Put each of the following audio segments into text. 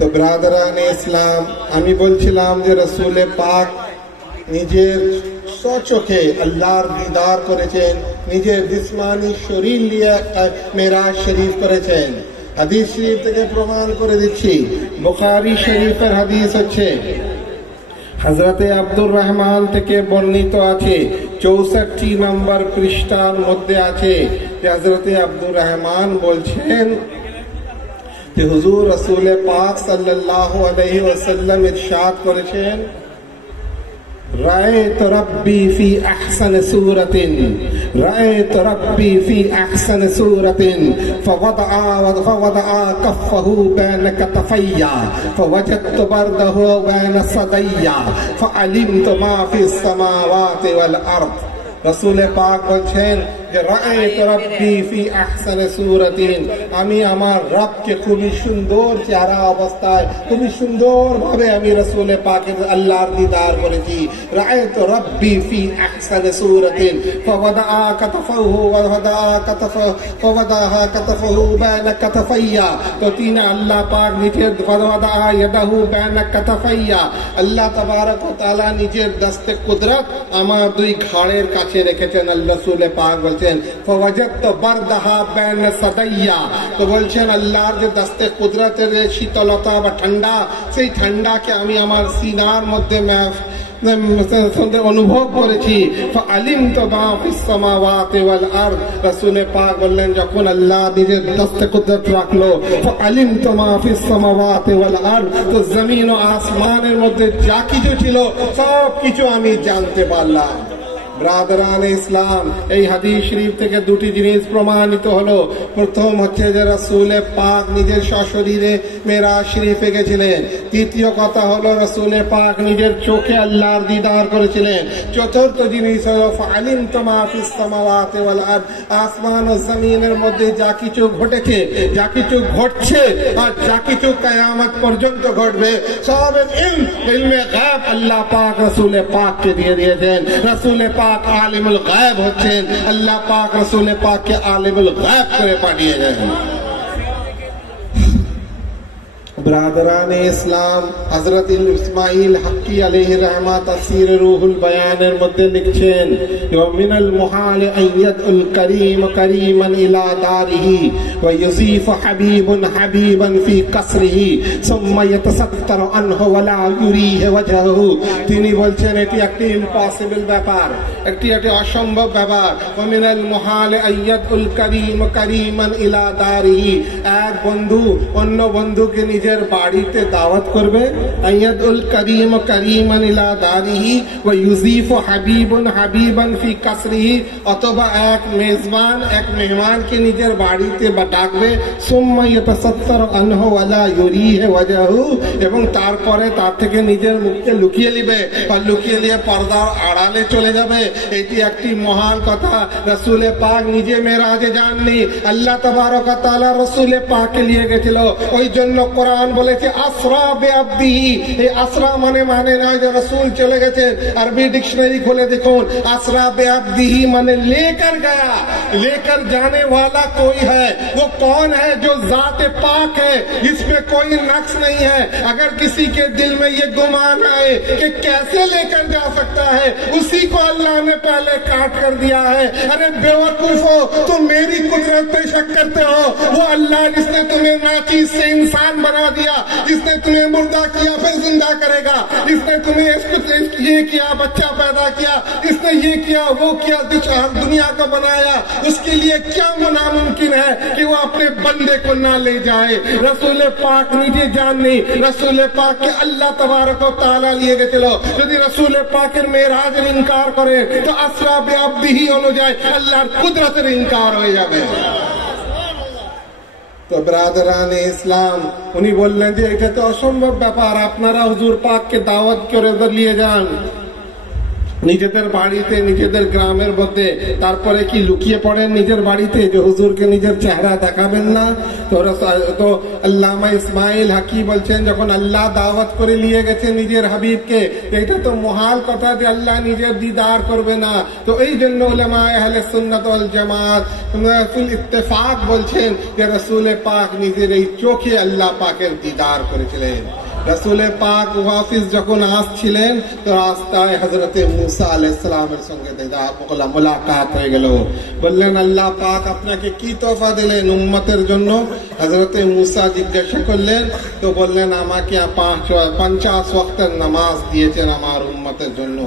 তো ব্রাদারানে ইসলাম, আমি বলছিলাম যে রসুলে পাক নিজের স্বচোখে আল্লাহর দিদার করেছেন, নিজের জিসমানি শরীর নিয়ে মেরাজ শরীফ করেছেন। হাদিস শরীফ থেকে প্রমাণ করে দিচ্ছি, বুখারী শরীফের হাদিস হচ্ছে, হযরতে আব্দুর রহমান থেকে বর্ণিত আছে, 64 নম্বর পৃষ্ঠার মধ্যে আছে যে হযরতে আব্দুর রহমান বলছেন যে হুজুর রাসূল পাক সাল্লাল্লাহু আলাইহি ওয়াসাল্লাম ইরশাদ করেছেন, রাআইতু রাব্বি ফি আহসানি সূরাতিন, রাআইতু রাব্বি ফি আহসানি সূরাতিন ফাওয়াদাআ কাফফাহু বাইনা কাতাফাইয়া ফাওয়াজাদতু বারদাহু বাইনা সাদাইয়া ফাআলিমতু মা ফিস সামাওয়াতি ওয়াল আরদ। রাসূল পাক বলছেন যে রাআইতু রাব্বি ফি আহসানি সূরাতিন, আমি আমার রবকে খুবই সুন্দর চেহারা অবস্থায়, খুবই সুন্দর ভাবে আমি রাসূল পাকের আল্লাহর দিদার করেছি। রাআইতু রাব্বি ফি আহসানি সূরাতিন ফাওয়াদাআ কাতাফাহু ফাওয়াদাআ কাতাফাহু বাইনা কাতাফাইয়া, তো তিনি আল্লাহ পাক নিজের ফাওয়াদাআ ইয়াদাহু বাইনা কাতাফাইয়া, আল্লাহ তাবারক ওয়া তাআলা নিজের দস্তে কুদরত আমার দুই ঘাড়ের কাছে রেখেছেন। আল্লাহ রাসূল পাক ফাওয়াজাদতু বারদাহা বাইনা সাদাইয়া, তো বলছেন আল্লাহর যে দস্তে কুদরতের শীতলতা বা ঠান্ডা, সেই ঠান্ডাকে আমি আমার সিনার মধ্যে অনুভব করেছি। ফাআলিমতু মা ফিস সামাওয়াতি ওয়াল আরদ, রাসূল পাক বললেন যখন আল্লাহ নিজের দস্তে কুদরত রাখলো, ফাআলিমতু মা ফিস সামাওয়াতি ওয়াল আরদ, তো জমিন ও আসমানের মধ্যে যা কিছু ছিল সব কিছু আমি জানতে পারলাম। ব্রাদারান ইসলাম, এই হাদিস শরীফ থেকে দুটি জিনিস প্রমাণিত হলো। প্রথম হচ্ছে যে রাসূল পাক নিজের সশরীরে মেরাজ শরীফে গেছিলেন। দ্বিতীয় কথা হলো রাসূল পাক নিজের চোখে আল্লাহর দিদার করেছিলেন। চতুর্থ জিনিস হলো ফাআলিমতু মা ফিস সামাওয়াতি ওয়াল আরদ, আসমান ও জমিনের মধ্যে যা কিছু ঘটেছে, যা কিছু ঘটছে আর যা কিছু কিয়ামত পর্যন্ত ঘটবে, সব ইলমে গায়ব আল্লাহ পাক রাসূল পাককে দিয়ে দিয়েছেন। রাসূল পাক আলিমুল গায়ব হচ্ছেন, আল্লাহ পাক রাসূল পাককে আলিমুল গায়ব করে পাঠিয়েছেন। ব্রাদারান ইসলাম, হযরত ইসমাঈল হাক্কি আলাইহি রাহমা তাফসীর রূহুল বায়ানের মধ্যে লিখছেন, মিনাল মুহাল আন ইয়াদউল কারীম কারীমান ইলা দারিহি ওয়া ইউযিফ হাবিবুন হাবিবান ফি কাসরিহি সুম্মা ইয়াতাসাত্তারু আনহু ওয়া লা ইউরিহি ওয়াজহু। তিনি বলছেন এটি একটি ইম্পসিবল ব্যাপার, একটি অসম্ভব ব্যাপার। ওয়া মিনাল মুহাল আন ইয়াদউল কারীম কারীমান ইলা দারিহি, এক বন্ধু অন্য বন্ধুকে নিজের বাড়িতে দাওয়াত করবে, আইয়াদুল কারীম কারীমান ইলা দারিহি ওয়া ইউযিফু হাবিবুন হাবিবান ফি কাসরিহি, অথবা এক মেজবান এক মেহমানকে নিজের বাড়িতে ডাকবে, সুম্মা ইয়াতাসাত্তারু আনহু ওয়া লা ইউরিহি ওয়াজহু, এবং তারপরে তার থেকে নিজের মুখকে লুকিয়ে নেবে বা লুকিয়ে নিয়ে পর্দার আড়ালে চলে যাবে। এটি একটি মহান কথা। রাসূল পাক নিজে মেরাজে যাননি, আল্লাহ তাবারক ওয়া তাআলা রাসূল পাককে নিয়ে গেছিল। ওই জন্য কোরআন বলেছে আসরা বিআবদিহি, এই আসরা মানে না যে রাসূল চলে গেছেন। আরবি डिक्शनरी खोले देखो, আসরা বিআবদিহি মানে लेकर गया, लेकर जाने वाला कोई है। वो कौन है? जो जात पाक है, जिसमें कोई नक्स नहीं है। अगर किसी के दिल में ये गुमान आए कि कैसे लेकर जा सकता है, उसी को अल्लाह ने पहले काट कर दिया है। अरे बेवकूफो, तुम मेरी कुदरत पे शक करते हो। वो अल्लाह जिसने तुम्हें नाचीज से इंसान बना दिया, जिसने तुम्हें मुर्दा किया फिर जिंदा करेगा, जिसने तुम्हें ये किया बच्चा पैदा किया, जिसने ये किया वो किया, दुनिया को बनाया, उसके लिए क्या नामुमकिन है कि वो अपने बंदे को ना ले जाए। रसूल पाक निजे जाननी, रसूल पाक के अल्लाह तबारक व ताआला लिए গেছিল। যদি রসুল পাকের মেরাজের ইনকার করে তো আসরা বিআবদিহি অনুযায়ী আল্লাহর কুদরতের ইনকার হয়ে যাবে। তো ব্রাদারান ইসলাম, উনি বললেন যে এটা তো অসম্ভব ব্যাপার, আপনারা হুজুর পাককে দাওয়াত করে নিয়ে যান। নিজেদের বাড়িতে, নিজেদের গ্রামের মধ্যে, তারপরে কি লুকিয়ে পড়েন নিজের বাড়িতে যে হুজুরকে নিজের চেহারা দেখাবেন না? তো আল্লামা ইসমাইল হাকি বলছেন, যখন আল্লাহ দাওয়াত করে নিয়ে গেছে নিজের হাবিবকে, এটা তো মহাল কথা যে আল্লাহ নিজের দিদার করবে না। তো এই জন্য উলামায়ে আহলে সুন্নাত ওয়াল জামাত ফিল ইত্তেফাক বলছেন যে রাসূল পাক নিজের এই চোখে আল্লাহ পাকের দিদার করেছিলেন। রাসূল পাক ওয়াফিস যখন আসছিলেন তো রাস্তায় হযরতে মুসা আলাইহিস সালামের সঙ্গে মুলাকাত হয়ে গেল। বললেন, আল্লাহ পাক আপনাকে কি তোহফা দিলেন উম্মতের জন্য? হযরতে মুসা জিজ্ঞাসা করলেন, তো বললেন, আমাকে 50 ওয়াক্তের নামাজ দিয়েছেন আমার উম্মতের জন্য।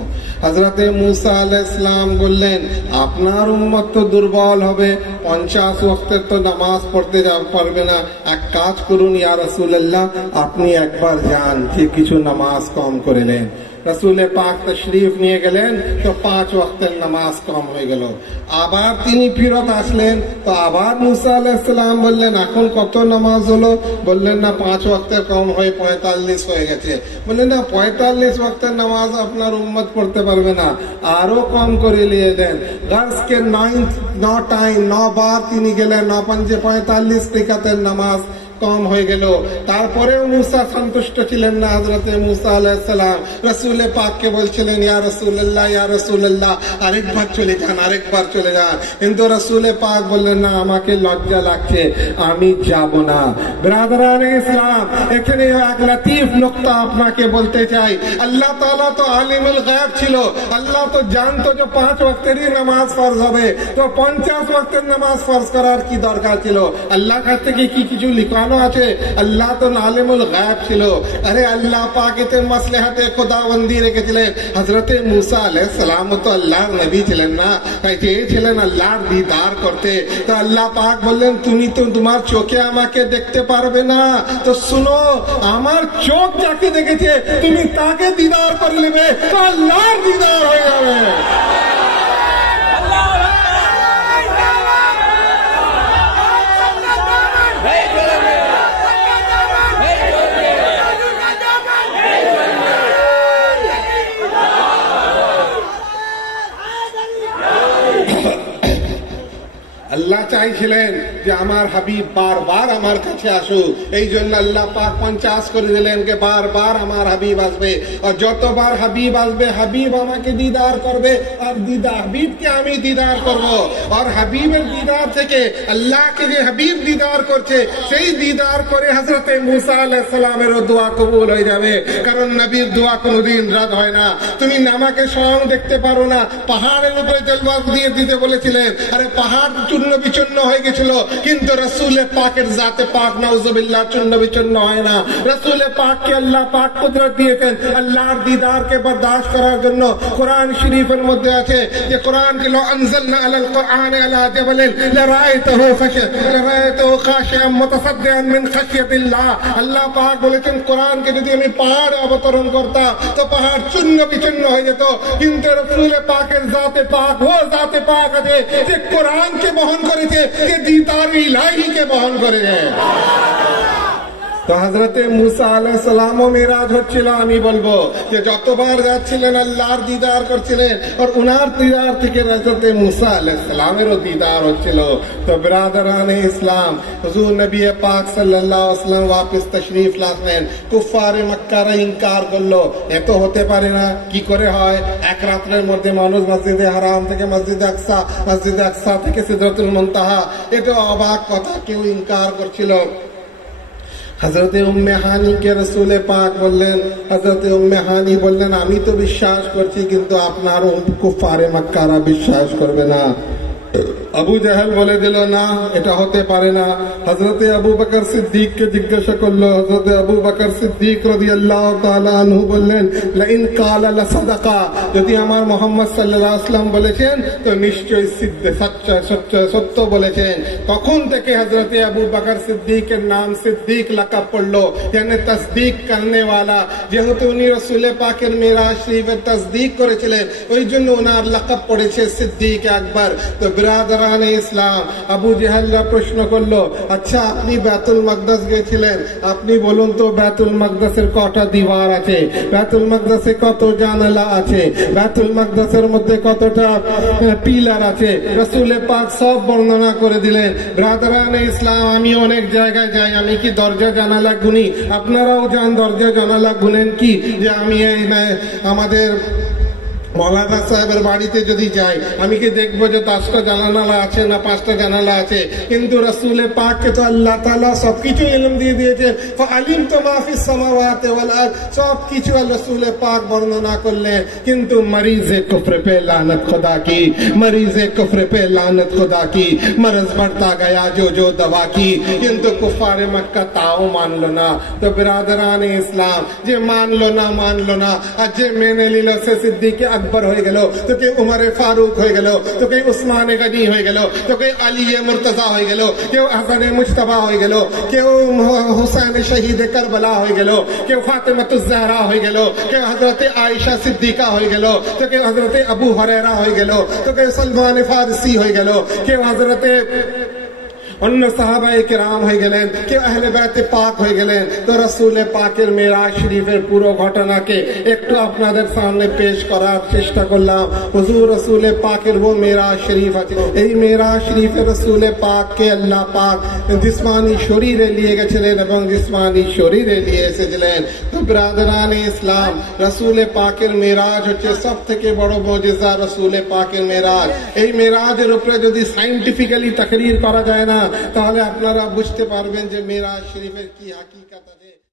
হযরতে মুসা আলাইহিস সালাম বললেন, আপনার উম্মত তো দুর্বল হবে, 50 ওয়াক্তের তো নামাজ পড়তে পারবে না, এক কাজ করুন ইয়া রাসূলুল্লাহ, আপনি একবার যান, যে কিছু নামাজ কম করে নেন। রাসূল পাক তশরিফ নিয়ে গেলেন তো 5 ওয়াক্তের নামাজ কম হয়ে গেল। আবার তিনি ফিরত আসলেন তো আবার মুসা আলাইহিস সালাম বললেন, এখন কত নামাজ হলো? বললেন, না 5 ওয়াক্তের কম হয়ে 45 হয়ে গেছে। বললেন, না 45 ওয়াক্তের নামাজ আপনার উম্মত পড়তে পারবে না, আরো কম করে নিয়ে দেন। গাজকে 9 বার তিনি গেলেন, 9 পাঁচে 45 রিকাতের নামাজ কম হয়ে গেল। তারপরেও মুসা সন্তুষ্ট ছিলেন না। হযরতে মুসা আলাইহিস সালাম রাসূল পাককে বলছিলেন, ইয়া রাসূলুল্লাহ, ইয়া রাসূলুল্লাহ, আরেকবার চলে যান, আরেকবার চলে যান। কিন্তু রাসূল পাক বললেন, না আমাকে লজ্জা লাগছে, আমি যাব না। ব্রাদারানে ইসলাম, এখানে এক লতিফ নুকতা আপনাকে বলতে চাই। আল্লাহ তাআলা তো আলিমুল গায়ব ছিল, আল্লাহ তো জানতো যে 5 ওয়াক্তেরই নামাজ ফরজ হবে, তো 50 ওয়াক্তের নামাজ ফরজ করার কি দরকার ছিল? আল্লাহর কাছ থেকে কি কিছু লিখানো আছে? আল্লাহ তো আলিমুল গায়ব ছিল। আরে আল্লাহ পাক এতে মাসলাহাতে খোদাবন্দি রেখেছিলেন। হযরতে মুসা আলাইহিস সালাম তো আল্লাহর নবী ছিলেন না, তাই চেয়েছিলেন আল্লাহর দিদার করতে। তো আল্লাহ পাক বললেন, তুমি তো তোমার চোখে আমাকে দেখতে পারবে না, তো শুনো, আমার চোখ যাকে দেখেছে তুমি তাকে দিদার করে নেবে, তো আল্লাহর দিদার হয়ে যাবে। আল্লাহ চাইছিলেন যে আমার হাবিব বারবার আমার কাছে আসুক, এই জন্য আল্লাহ পাক 50 করে দিলেন যে বারবার আমার হাবিব আসবে, আর যতবার হাবিব আসবে হাবিব আমাকে দিদার করবে, আর হাবিবকে আমি দিদার করব। আর হাবিবের দিদার থেকে আল্লাহকে যে হাবিব দিদার করছে, সেই দিদার করে হযরতে মুসা আলাইহিস সালামেরও দোয়া কবুল হয়ে যাবে, কারণ নবীর দোয়া কোনোদিন রাদ হয় না। তুমি আমাকে স্বয়ং দেখতে পারো না, পাহাড়ের উপরে জলওয়া দিয়ে দিতে বলেছিলেন, আরে পাহাড় চূর্ণ বিচূর্ণ হয়ে গেছিল, কিন্তু রাসূল পাকের জাতে পাক নাউযুবিল্লাহ চূর্ণ বিচূর্ণ হয় না। রাসূল পাককে আল্লাহ পাক কুদরত দিয়েছেন আল্লাহর দিদারকে বরদাস্ত করার জন্য। কোরআন শরীফের মধ্যে আছে যে কোরআনকে লো আনজালনা আলাল কোরআনি আলা জাবালিন লারাআইতাহু খাশিআন মুতাসাদ্দিআন মিন খাশিয়াতিল্লাহ। আল্লাহ পাক বলেছেন, কোরআনকে যদি আমি পাহাড়ে অবতরণ করতাম তো পাহাড় চূর্ণ বিচূর্ণ হয়ে যেত, কিন্তু রাসূল পাকের জাতে পাক ও জাতে পাক আছে যে কোরআনকে বহন করেছে, যে দিদার ইলাহিকে বহন করেছে। তো হযরতে মুসা আলাইহিস সালামও মিরাজ হচ্ছিল, আমি বলবো যে যতবার যাচ্ছিলেন আল্লাহর দিদার করছিলেন, আর উনার দিদার থেকে হযরতে মুসা আলাইহিস সালামেরও দিদার হচ্ছিল। তো বিরাদরানে ইসলাম, হুজুর নবী পাক সাল্লাল্লাহু আলাইহি ওয়াসাল্লাম ওয়াপস তশরিফ লাসলেন, কুফারে মক্কারা ইনকার করলো, এত হতে পারে না, কি করে হয়? এক রাতের মধ্যে মানুষ মসজিদে হারাম থেকে মসজিদে আকসা থেকে সিদরাতুল মুনতাহা, এটা অবাক কথা, কেউ ইনকার করছিল। হযরতে উম্মে হানিকে রাসূল পাক বললেন, হযরতে উম্মে হানি বললেন, আমি তো বিশ্বাস করছি, কিন্তু আপনার কুফারে মক্কারা বিশ্বাস করবে না। আবু জাহেল বলে দিল, না এটা হতে পারে না। হযরতে আবু বকর সিদ্দিককে জিজ্ঞাসা করলো, হযরতে আবু বকর সিদ্দিক রাদিয়াল্লাহু তাআলা আনহু বললেন, লা ইন কালা লা সাদাকা, যদি আমার মুহাম্মদ সাল্লাল্লাহু আলাইহি ওয়াসাল্লাম বলেছেন তো নিশ্চয়ই সত্য বলেছেন। তখন থেকে হযরতে আবু বকর সিদ্দিকের নাম সিদ্দিক লাকাব পড়লো, মানে তাসদীক করনে ওয়ালা। যেহেতু উনি রাসূল পাকের মিরাজ শরীফের তাসদীক করেছিলেন, ওই জন্য ওনার লাকাব পড়েছে সিদ্দিক আকবর। তো বিরাদর ব্রাদারানে ইসলাম, আবু জেহেলরা প্রশ্ন করলো, আচ্ছা আপনি বাইতুল মাকদাস গিয়েছিলেন, আপনি বলুন তো বাইতুল মাকদাসের কটা দিওয়ার আছে, বাইতুল মাকদাসে কত জানালা আছে, বাইতুল মাকদাসের মধ্যে কতটা পিলার আছে। রাসূল পাক সব বর্ণনা করে দিলেন। ব্রাদারানে ইসলাম, আমি অনেক জায়গায় যাই, আমি কি দরজা জানালা গুনি? আপনারাও যান, দরজা জানালা গুনেন কি? যে আমি আমাদের মৌলানা সাহেবের বাড়িতে যদি যাই, আমি কি দেখবো যে 10টা জানালা আছে না 5টা জানালা আছে? কিন্তু রাসূল পাককে তো আল্লাহ তাআলা সবকিছু ইলম দিয়ে দিয়েছে। ফাআলিমতু মা ফিস সামাওয়াতি ওয়াল আরদ, সবকিছু রাসূল পাক বর্ণনা করলেন। কিন্তু মরিজে কুফর पे लानत खुदा की, मरीजे कुफर पे लानत खुदा की, मरज बढ़ता गया जो जो दवा की, কিন্তু কুফারে মক্কা তাও মানলো না। তো বিরাদরানে ইসলাম, যে মানলো না আর যে মেনে নিল, সে সিদ্দিক আকবর হয়ে গেল, তো কেউ উমরে ফারুক হয়ে গেল, তো কেউ উসমানে গনি হয়ে গেল, তো কেউ আলিয়ে মুর্তজা হয়ে গেল, কেউ হাসানে মুজতবা হয়ে গেল, কেউ হুসাইন শহীদ কারবালা হয়ে গেল, কেউ ফাতেমাতুজ জাহরা হয়ে গেল, কেউ হযরতে আয়েশা সিদ্দিকা হয়ে গেল, তো কেউ হযরতে আবু হুরায়রা হয়ে গেল, তো কেউ সলমান ফারসি হয়ে গেল, কেউ হযরতে অন্য সাহাবায়ে কেরাম হয়ে গেলেন, কেউ আহলে বাইতে পাক হয়ে গেলেন। তো রাসূল পাকের মেরাজ শরীফের পুরো ঘটনাকে একটু আপনাদের সামনে পেশ করার চেষ্টা করলাম। হুজুর রাসূল পাকের वो মেরাজ শরীফ আছে, এই মেরাজ শরীফে রাসূল পাককে আল্লাহ পাক জিসমানি শরীরে নিয়ে গেছিলেন এবং জিসমানি শরীরে নিয়ে এসেছিলেন। তো ব্রাদারানে ইসলাম, রাসূল পাকের মেরাজ হচ্ছে সব থেকে বড় মুজিজা, রাসূল পাকের মেরাজ। এই মেরাজের উপরে যদি সায়েন্টিফিক্যালি তাকরীর করা যায় না, তাহলে আপনারা বুঝতে পারবেন যে মেরাজ শরীফের কি হাকিকত আছে।